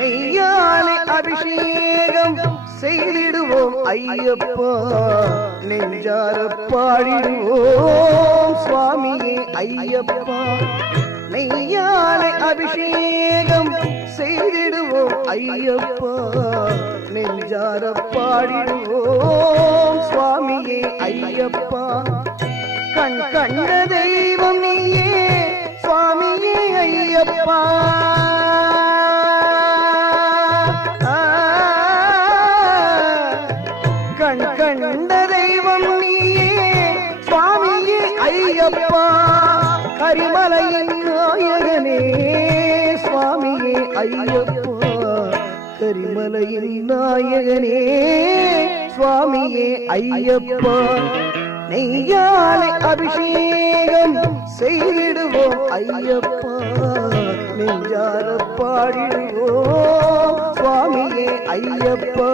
நெய்யாலே அபிஷேகம் செய்திடுவோம் ஐயப்பா, நெஞ்சார பாடிடுவோம் சுவாமியே ஐயப்பா. நெய்யாலே அபிஷேகம் செய்திடுவோம் ஐயப்பா, நெஞ்சார பாடிடுவோம் சுவாமியே ஐயப்பா. கண் கண்ட தெய்வம் நீயே சுவாமியே ஐயப்பா, கண் கண்ட தெய்வம் நீயே சுவாமியே ஐயப்பா. கரிமலையின் நாயகனே சுவாமியே ஐயப்பா, கரிமலையின் நாயகனே சுவாமியே ஐயப்பா. நெய்யாலே அபிஷேகம் செய்திடுவோம் ஐயப்பா, நெஞ்சார பாடிடுவோம் சுவாமியே ஐயப்பா.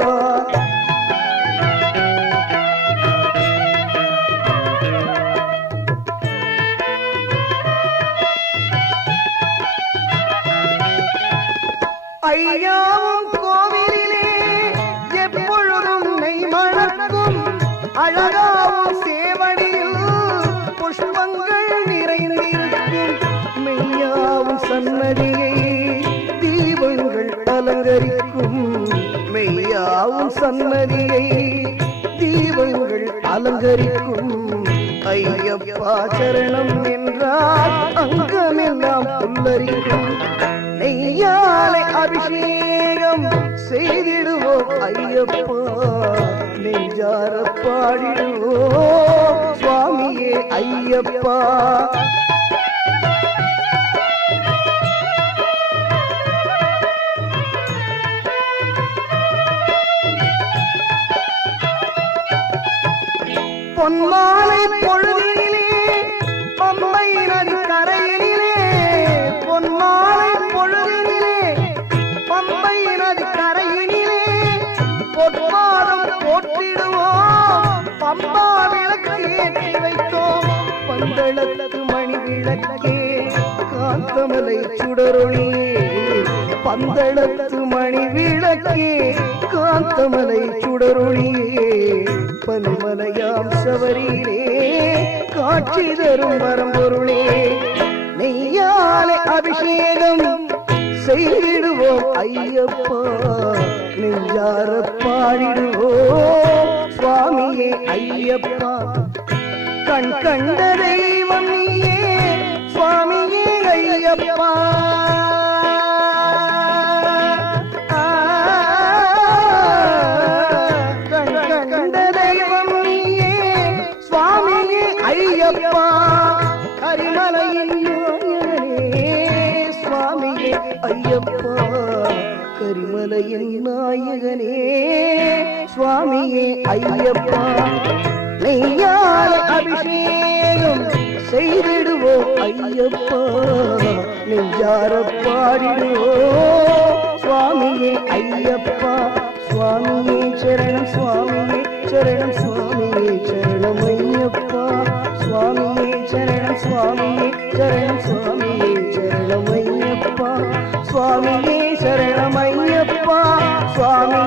ஐயாவும் கோவிலிலே எப்பொழுதும் நெய் மணக்கும், அழகாவும் சேவடியில் புஷ்பங்கள் நிறைந்திருக்கும். மெய்யாவும் சன்னதியை தீபங்கள் அலங்கரிக்கும், மெய்யாவும் சன்னதியை தீபங்கள் அலங்கரிக்கும். ஐயப்பா சரணம் என்றால் அங்கமெல்லாம் புல்லரிக்கும். நெய்யாலே அபிஷேகம் செய்திடுவோம் ஐயப்பா, நெஞ்சார பாடிடுவோம் சுவாமியே ஐயப்பா. பொன்மாலை பொழுதினிலே பம்பை நதி கரையினிலே, பொன்மாலை பொழுதினிலே பம்பை நதி கரையினிலே பொற்பாதம் போற்றிடுவோம், பம்பா விளக்கு ஏற்றி வைத்தோம். பந்தளத்து மணி விளக்கே காந்தமலை சுடரொளியே, பந்தளத்து மணி விளக்கே காந்தமலை சுடரொளியே. பன்மலையாம் சவரியிலே காட்சி தரும் பரம்பொருளே. நெய்யாலே அபிஷேகம் செய்திடுவோம் ஐயப்பா, நெஞ்சார பாடிடுவோம் சுவாமியே ஐயப்பா. கண் கண்ட தெய்வம் நீயே சுவாமியே ஐயப்பா, கண் கண்ட தெய்வம் நீயே சுவாமியே ஐயப்பா. கரிமலையின் நாயகனே சுவாமியே ஐயப்பா, கரிமலையின் நாயகனே சுவாமியே ஐயப்பா. நெய்யாலே அபிஷேகம் செய்திடுவோம் ஐயப்பா, நெஞ்சார பாடிடுவோம் சுவாமியே ஐயப்பா. சுவாமியே சரணம் சுவாமியே சரணம் சுவாமியே சரணம் ஐயப்பா, சுவாமியே சரணம் சுவாமியே சரணம் சுவாமியே சரணம் ஐயப்பா, சுவாமியே சரணம் ஐயப்பா சுவாமி.